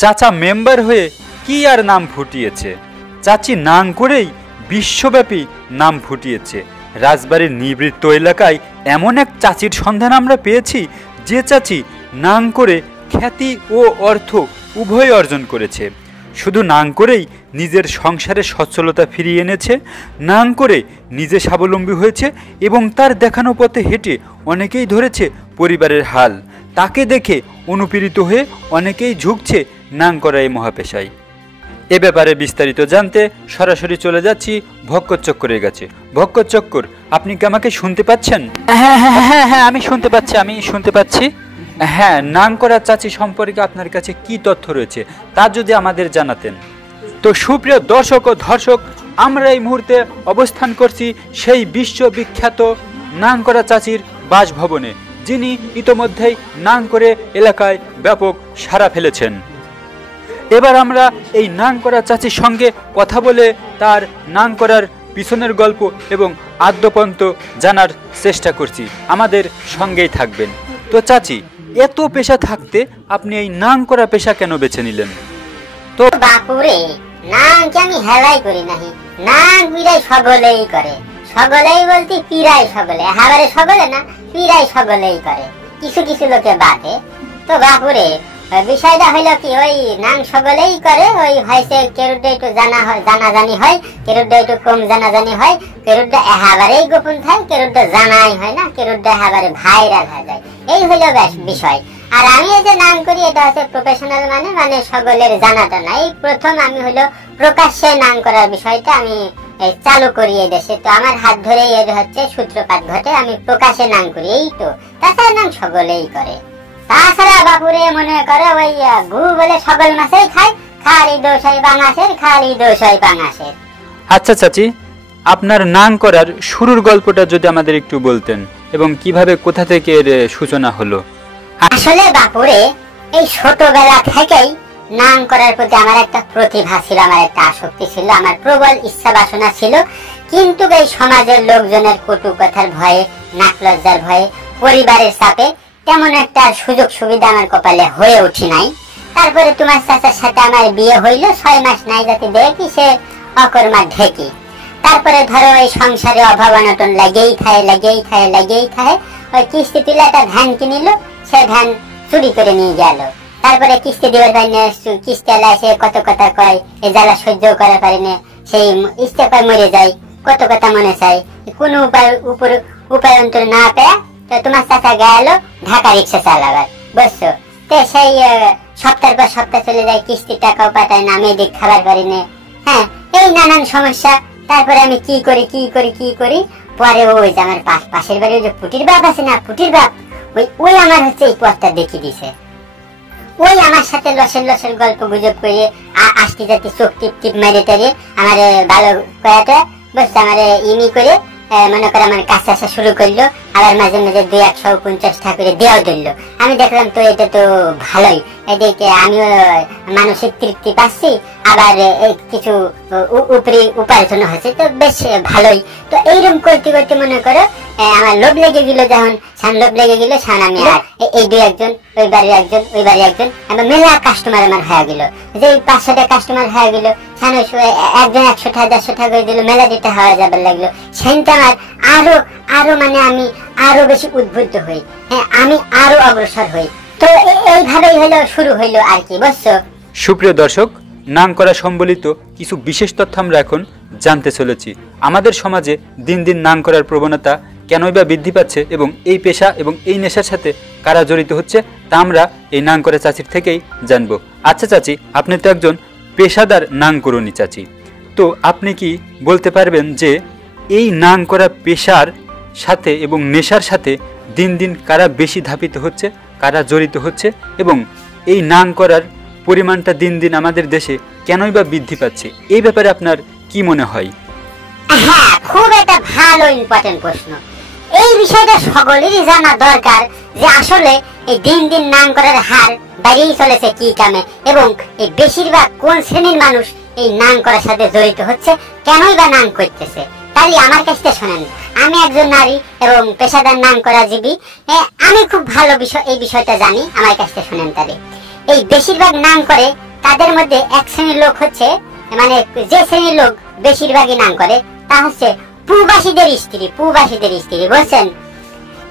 চাচা মেম্বার হয়ে কি আর নাম ফুটিয়েছে, চাচি নাং করেই বিশ্বব্যাপী নাম ফুটিয়েছে। রাজবাড়ির নিবৃত্ত এলাকায় এমন এক চাচির সন্ধান আমরা পেয়েছি যে চাচি নাং করে খ্যাতি ও অর্থ উভয় অর্জন করেছে। শুধু নাং করেই নিজের সংসারে সচ্ছলতা ফিরিয়ে এনেছে, নাং করে নিজে স্বাবলম্বী হয়েছে এবং তার দেখানো পথে হেঁটে অনেকেই ধরেছে পরিবারের হাল। তাকে দেখে অনুপ্রেরিত হয়ে অনেকেই ঝুঁকছে নাং করা এই মহাপেশায়। এ ব্যাপারে বিস্তারিত জানতে সরাসরি চলে যাচ্ছি ভক্কর চক্করের কাছে। ভক্কর চক্কর, আপনি কি আমাকে শুনতে পাচ্ছেন? হ্যাঁ হ্যাঁ হ্যাঁ হ্যাঁ আমি শুনতে পাচ্ছি। হ্যাঁ, নাং করা চাচি সম্পর্কে আপনার কাছে কি তথ্য রয়েছে তা যদি আমাদের জানাতেন। তো সুপ্রিয় দর্শক ও দর্শক, আমরা এই মুহূর্তে অবস্থান করছি সেই বিশ্ববিখ্যাত নাং করা চাচির বাসভবনে, যিনি ইতোমধ্যেই নাং করে এলাকায় ব্যাপক সাড়া ফেলেছেন। এবার আমরা এই নাং করা চাচির সঙ্গে কথা বলে তার নাং করার পিছনের গল্প এবং আদ্যপন্ত জানার চেষ্টা করছি। আমাদের সঙ্গেই থাকবেন। তো চাচি, এত পেশা থাকতে আপনি এই নাং করা পেশা কেন বেছে নিলেন? তো বাপুরে, নাংকে আমি হেলাই করি নাহি, নাং পিরাই সকলেই করে। সকলেই বলতে পিরাই সকলে, হাবারে সকলে না, পিরাই সকলেই করে, কিছু কিছু লোকে বাদে। তো বাপুরে, বিষয়টা হইল কি, ওই নাং সকলেই করে। ওই হয়েছে কেরুডে একটু জানাজানি হয়, কেরুডে একটু কম জানাজানি হয়, কেরুডে এহাবারেই গোপন থাকে, কেরুডে জানাই হয় না, কেরুডে এহাবারে ভাইরাল হয়ে যায়। এই হইল বিষয়। আর আমি এই যে নাং করি, এটা হচ্ছে প্রফেশনাল, মানে সকলের জানাটা নাই। প্রথম আমি হইলো প্রকাশ্যে নাং করার বিষয়টা আমি চালু করি এই দেশে। তো আমার হাত ধরেই এর হচ্ছে সূত্রপাত ঘটে, আমি প্রকাশ্যে নাং করি, এই তো। তাছাড়া নাং সকলেই করে। তাছাড়া বাপুরে মনে করে ওই গু বলে সকল মাছেই খায়, খালি দোষ হয় বাংলাদেশের, খালি দোষ হয় বাংলাদেশের। আচ্ছা চাচি, আপনার নাং করার শুরুর গল্পটা যদি আমাদের একটু বলতেন এবং কিভাবে কোথা থেকে এর সূচনা হলো। আসলে বাপুরে, এই ছোটবেলা থেকেই নাং করার প্রতি আমার একটা প্রতিভা ছিল, আমার একটা আসক্তি ছিল, আমার প্রবল ইচ্ছা বাসনা ছিল। কিন্তু এই সমাজের লোকজনের কটু কথার ভয়ে, নাক লজ্জার ভয়ে, পরিবারের চাপে তেমন একটা সুযোগ সুবিধা আমার কপালে হয়ে উঠি নাই। তারপরে তোমার চাচার সাথে আমার বিয়ে হইলো, 6 মাস নাই যাতে দেখি সে অকর্মা ঢেকি। তারপরে ধরো এই সংসারে অভাব অনটন লাগেই থাকে। ওই কিস্তি তুলে একটা ভ্যান কিনিল, সে ভ্যান চুরি করে নিয়ে গেল। তারপরে কিস্তি দিবার পারিনি, কিস্তি এসে কত কথা কয়, এই জ্বালা সহ্য করা পারিনি, সেই ইস্তেফায় মরে যায়, কত কথা মনে চাই, কোনো উপায় অন্তর না পেয়ে তো তোমার চাচা গেল ঢাকা রিক্সা চালাবার, বুঝছো? তো সেই সপ্তাহের পর সপ্তাহ চলে যায়, কিস্তির টাকাও পাঠায় না, আমি এদিক খাবার পারি না। হ্যাঁ, এই নানান সমস্যা। তারপরে আমি কি করি, পরে ওই যে আমার পাশের বাড়ি যে পুটির বাপ আছে না, পুটির বাপ, ওই আমার হচ্ছে এই পথটা দেখিয়ে দিছে। ওই আমার সাথে লসের গল্প গুজব করে আসতে যাতে চোখ টিপ মেরে টেরে আমার ভালো কয়াটা, বুঝছো, আমার ইনি করে মনে করে আমার কাছে আসা শুরু করলো। আবার মাঝে মাঝে 250 টাকা করে দেওয়াও দিল। আমি দেখলাম তো এটা তো ভালোই, এদিকে আমিও মানসিক তৃপ্তি পাচ্ছি, আবার কিছু উপার্জন হচ্ছে, তো বেশ ভালোই। তো এইরকম করতে মনে করো আমার লোভ লেগে গেল, যখন আমি আর এই 2-1 ওই বাড়ির একজন আমার মেলা কাস্টমার আমার হয়ে গেল, যে 500 কাস্টমার হয়ে গেল, একজন 100 টাকা 150 টাকা করে দিল, মেলা দিতে হওয়া যাবে লাগলো। সেটা আমার আরো মানে আমি আরো বেশি উদ্বুদ্ধ হই, হ্যাঁ, আমি আরো অগ্রসর হই। তো এইভাবেই শুরু হইলো আর কি, বুঝছো? সুপ্রিয় দর্শক, নাং করা সম্বলিত কিছু বিশেষ তথ্য আমরা এখন জানতে চলেছি। আমাদের সমাজে দিন দিন নাং করার প্রবণতা কেনই বা বৃদ্ধি পাচ্ছে এবং এই পেশা এবং এই নেশার সাথে কারা জড়িত হচ্ছে তা আমরা এই নাং করা চাচির থেকেই জানবো। আচ্ছা চাচি, আপনি তো একজন পেশাদার নাং করুনি চাচি, তো আপনি কি বলতে পারবেন যে এই নাং করা পেশার সাথে এবং নেশার সাথে দিন দিন কারা বেশি ধাপিত হচ্ছে, কারা জড়িত হচ্ছে এবং এই নাং করার পরিমাণটা দিন দিন আমাদের দেশে কেনই বা বৃদ্ধি পাচ্ছে, এই ব্যাপারে আপনার কি মনে হয়? হ্যাঁ, খুব একটা ভালো ইম্পর্টেন্ট প্রশ্ন। এই বিষয়টা সকলেরই জানা দরকার যে আসলে এই দিন দিন নাং করার হার বাড়িয়ে চলেছে কি কামে এবং এই বেশিরভাগ কোন শ্রেণীর মানুষ এই নাং করার সাথে জড়িত হচ্ছে, কেনই বা নাং করতেছে। তাই আমার কাছে শোনেন, আমি একজন নারী এবং পেশাদার নাং করা জীবী, আমি খুব ভালো এই বিষয়টা জানি, আমার কাছে শোনেন। তাহলে এই বেশিরভাগ নাং করে তাদের মধ্যে এক শ্রেণীর লোক হচ্ছে, মানে যে শ্রেণীর লোক বেশিরভাগই নাম করে তা হচ্ছে প্রবাসীদের স্ত্রী। প্রবাসীদের স্ত্রী বলছেন,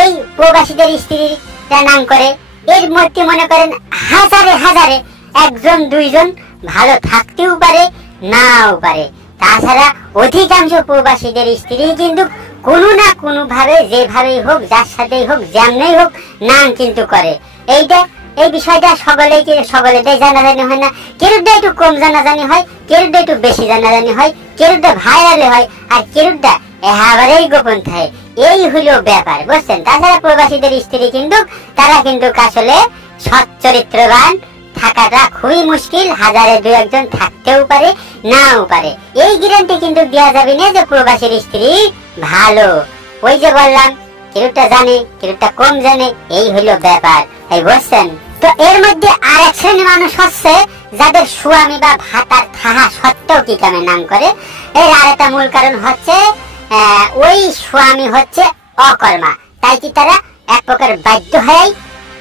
এই প্রবাসীদের স্ত্রীরা নাম করে। এর মধ্যে মনে করেন হাজারে হাজারে একজন দুইজন ভালো থাকতেও পারে, নাও পারে। তাছাড়া অধিকাংশ প্রবাসীদের স্ত্রী কিন্তু কোনো না কোনো ভাবে, যেভাবেই হোক, যার সাথেই হোক, যেমনই হোক, নাম কিন্তু করে। এই বিষয়টা সকলেটাই জানাজানি হয় না, কেরুটা একটু কম জানাজানি হয়, কেরুটা একটু বেশি জানাজানি হয়, কেরুটা ভাইরালে হয়, আর কেরুটা একেবারেই গোপন থাকে। এই হলো ব্যাপার, বুঝছেন। তাছাড়া প্রবাসীদের স্ত্রী কিন্তু তারা কিন্তু আসলে সৎ চরিত্রবান থাকাটা খুবই মুশকিল, হাজারে দু একজন থাকতেও পারে, নাও পারে। এই গ্যারান্টি কিন্তু দেওয়া যাবে না যে প্রবাসীর স্ত্রী ভালো। ওই যে বললাম, কেউটা জানে, কেউটা কম জানে, এই হলো ব্যাপার, এই বুঝছেন। তো এর মধ্যে আর এক শ্রেণীর মানুষ হচ্ছে যাদের স্বামী বা ভাতার থাকা সত্ত্বেও কি কামে নাম করে। এর আর একটা মূল কারণ হচ্ছে ওই স্বামী হচ্ছে অকর্মা, তাই কি তারা এক প্রকার বাধ্য হয়েই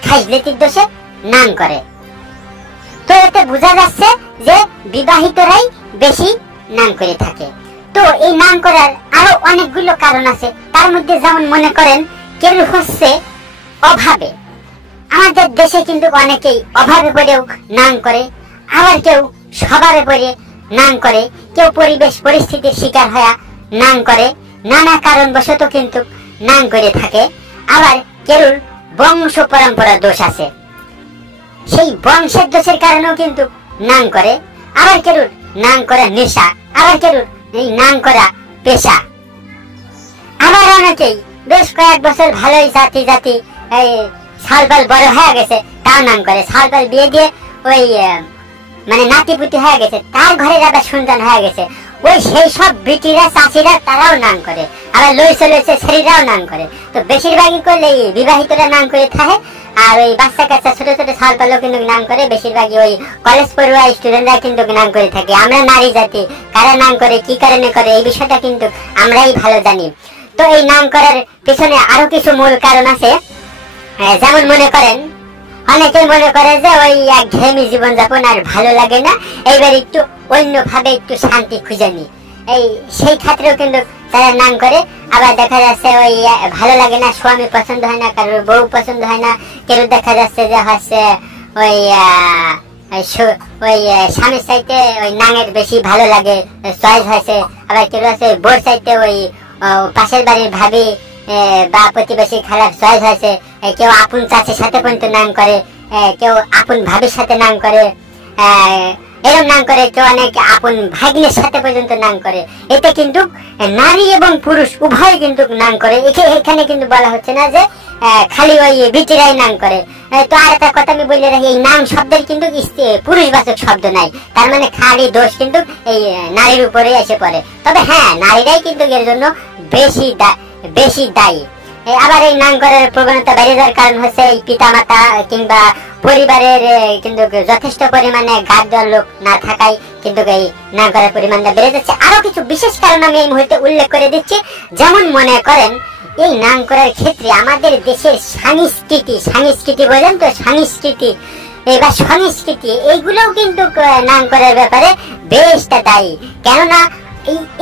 খাইজলেতির দোষে নাম করে। তো এতে বোঝা যাচ্ছে যে বিবাহিতরাই বেশি নাম করে থাকে। তো এই নাম করার আরো অনেকগুলো কারণ আছে, তার মধ্যে যেমন মনে করেন কেউ হচ্ছে অভাবে। আমাদের দেশে কিন্তু অনেকেই অভাবে পড়েও নাম করে, আবার কেউ স্বভাবে পড়ে নাম করে, কেউ পরিবেশ পরিস্থিতির শিকার হয়ে নাম করে, নানা কারণবশত কিন্তু নাম করে থাকে। আবার কেউ বংশ পরম্পরা দোষ আছে, সেই বংশের দোষের কারণেও কিন্তু নাম করে। আবার কেউ নাম করা নেশা, আবার কেউ এই নাম করা পেশা। আবার অনেকেই বেশ কয়েক বছর ভালোই জাতি সালপাল বড় হয়ে গেছে, তাও নাম করে। সালপাল বিয়ে দিয়ে ওই মানে নাতিপুতি হয়ে গেছে, তার ঘরে আবার সন্তান হয়ে গেছে, ওই সেই সব বিটিরা চাষিরা তারাও নাম করে। আবার লইছে ছেলেরাও নাম করে। তো বেশিরভাগই করলে বিবাহিতরা নাম করে থাকে, আর ওই বাচ্চা কাচ্চা ছোট ছোট সালপালও কিন্তু নাম করে। বেশিরভাগই ওই কলেজ পড়ুয়া স্টুডেন্টরা কিন্তু নাম করে থাকে। আমরা নারী জাতি, কারা নাম করে, কি কারণে করে, এই বিষয়টা কিন্তু আমরাই ভালো জানি। তো এই নাম করার পিছনে আরো কিছু মূল কারণ আছে। যেমন মনে করেন অনেকেই মনে করে যে ওই একঘেয়েমি জীবনযাপন আর ভালো লাগে না, এইবার একটু অন্যভাবে একটু শান্তি খুঁজে নি, সেই ক্ষেত্রেও কিন্তু তারা নাম করে। আবার দেখা যাচ্ছে ওই ভালো লাগে না, স্বামী পছন্দ হয় না, কারোর বউ পছন্দ হয় না, কেউ দেখা যাচ্ছে যে হচ্ছে ওই স্বামীর চাইতে ওই নাঙের বেশি ভালো লাগে, চয়েস হয়েছে। আবার কেউ আছে বোর চাইতে ওই পাশের বাড়ির ভাবি বা প্রতিবেশী খেলার চয়েস হয়েছে। কেউ আপন চাচির সাথে পর্যন্ত নাম করে, কেউ আপন ভাবির সাথে নাম করে, এরকম নাম করে, কেউ অনেক আপন ভাগ্নের সাথে পর্যন্ত নাম করে। এতে কিন্তু নারী এবং পুরুষ উভয় কিন্তু নাম করে। এখানে কিন্তু বলা হচ্ছে না যে খালি ওই বিটিরাই নাম করে। তো আর একটা কথা আমি বলে রাখি, এই নাম শব্দের কিন্তু পুরুষবাচক শব্দ নাই, তার মানে খালি দোষ কিন্তু এই নারীর উপরে এসে পড়ে। তবে হ্যাঁ, নারীরাই কিন্তু এর জন্য বেশি দায়ী। আবার এই নাম করার প্রবণতা বেড়ে যাওয়ার কারণ হচ্ছে এই পিতামাতা কিংবা পরিবারের কিন্তু যথেষ্ট পরিমাণে গার্ড দেওয়ার লোক না থাকায় কিন্তু এই নাম করার পরিমাণটা বেড়ে যাচ্ছে। আরো কিছু বিশেষ কারণ আমি এই মুহূর্তে উল্লেখ করে দিচ্ছি। যেমন মনে করেন এই নাম করার ক্ষেত্রে আমাদের দেশের সংস্কৃতি বলেন তো, সংস্কৃতি এইগুলোও কিন্তু নাম করার ব্যাপারে বেশটা দায়ী। কেননা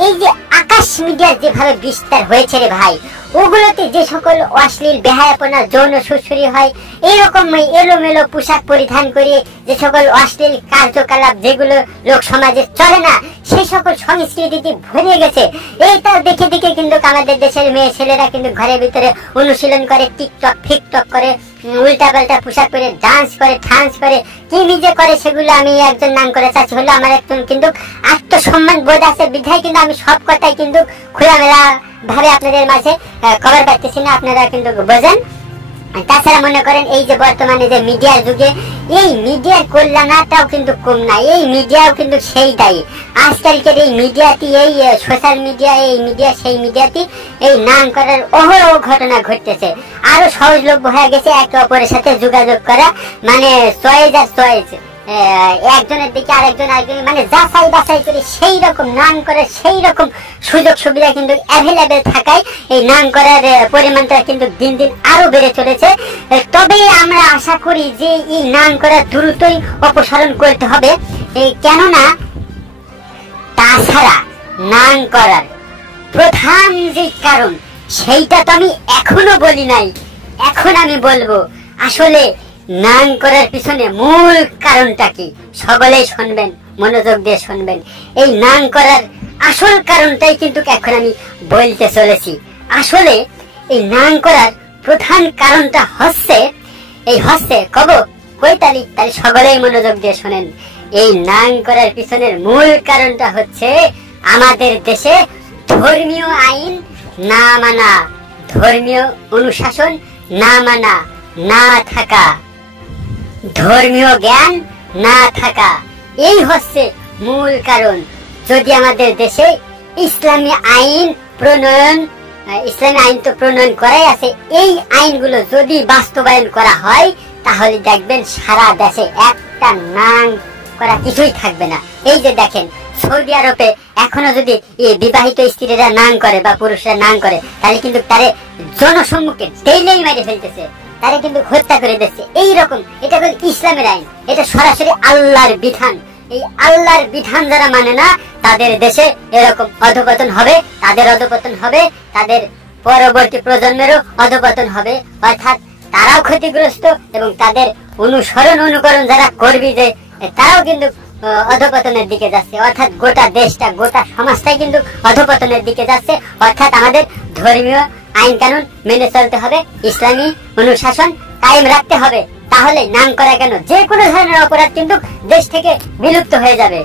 এই যে আকাশ মিডিয়ার যেভাবে বিস্তার হয়েছে রে ভাই, ওগুলোতে যে সকল অশ্লীল বেহায়াপনা যৌন সুশ্রী হয়, এইরকম এলোমেলো পোশাক পরিধান করে যে সকল অশ্লীল কার্যকলাপ যেগুলো লোক সমাজে চলে না, সেই সকল সংস্কৃতিতে ভরে গেছে। এইটা দেখে দেখে কিন্তু আমাদের দেশের মেয়ে ছেলেরা কিন্তু ঘরের ভিতরে অনুশীলন করে, টিকটক করে, উল্টা পাল্টা পোশাক পরে ডান্স করে, কি নিজে করে সেগুলো আমি একজন নাম করে চাচ্ছি হলো আমার একজন কিন্তু আত্মসম্মান বোধ আছে বিধায় কিন্তু আমি সব কথাই কিন্তু খোলামেলা ভাবে আপনাদের মাঝে খবর পাচ্ছি না, আপনারা কিন্তু বোঝেন। তাছাড়া মনে করেন এই যে বর্তমানে যে মিডিয়ার যুগে এই মিডিয়ার কল্যাণটাও কিন্তু কম না, এই মিডিয়াও কিন্তু সেই দায়ী। আজকালকের এই মিডিয়াটি, এই সোশ্যাল মিডিয়া, এই মিডিয়া সেই মিডিয়াটি এই নাম করার অহরহ ঘটনা ঘটতেছে। আরো সহজলভ্য হয়ে গেছে একে অপরের সাথে যোগাযোগ করা, মানে চয়েস একজনের দিকে আরেকজন মানে যাচাই বাছাই করে সেই রকম নাম করার সেই রকম সুযোগ সুবিধা কিন্তু অ্যাভেলেবেল থাকায় এই নাম করার পরিমাণটা কিন্তু দিন দিন আরো বেড়ে চলেছে। তবে আমরা আশা করি যে এই নাম করা দ্রুতই অপসারণ করতে হবে, কেননা তাছাড়া নাম করার প্রধান যে কারণ সেইটা তো আমি এখনো বলি নাই, এখন আমি বলবো আসলে নাম করার পিছনে মূল কারণটা কি। সকলেই শুনবেন, মনোযোগ দিয়ে শুনবেন। এই নাম করার আসল কারণটাই কিন্তু এখন আমি বলতে চলেছি। আসলে এই নাম করার প্রধান কারণটা হচ্ছে কব কৈতালি, তাহলে সকলেই মনোযোগ দিয়ে শোনেন। এই নাম করার পিছনের মূল কারণটা হচ্ছে আমাদের দেশে ধর্মীয় আইন না মানা, ধর্মীয় অনুশাসন না মানা, না থাকা, ধর্মীয় জ্ঞান না থাকা, এই হচ্ছে মূল কারণ। যদি আমাদের দেশে ইসলামী আইন তো প্রণয়ন করাই আছে, এই আইনগুলো যদি বাস্তবায়ন করা হয় তাহলে দেখবেন সারা দেশে একটা নাম করা কিছুই থাকবে না। এই যে দেখেন সৌদি আরবে এখনো যদি বিবাহিত স্ত্রীরা নাম করে বা পুরুষরা নাম করে, তাহলে কিন্তু তারে জনসম্মুখে ডেইলি মেরে ফেলতেছে, তারে কিন্তু হত্যা করে দিচ্ছে। এইরকম এটা হল ইসলামের আইন, এটা সরাসরি আল্লাহর বিধান। এই আল্লাহর বিধান যারা মানে না তাদের দেশে এরকম অধপতন হবে, তাদের অধপতন হবে, তাদের পরবর্তী প্রজন্মেরও অধপতন হবে, অর্থাৎ তারাও ক্ষতিগ্রস্ত এবং তাদের অনুকরণ যারা করবি যে তারাও কিন্তু অধপতনের দিকে যাচ্ছে, অর্থাৎ গোটা দেশটা গোটা সমাজটাই কিন্তু অধপতনের দিকে যাচ্ছে। অর্থাৎ আমাদের ধর্মীয় আইন কানুন মেনে চলতে হবে, ইসলামী অনুশাসন কায়েম রাখতে হবে, তাহলে নাম করা কেন যে কোনো ধরনের অপরাধ কিন্তু দেশ থেকে বিলুপ্ত হয়ে যাবে।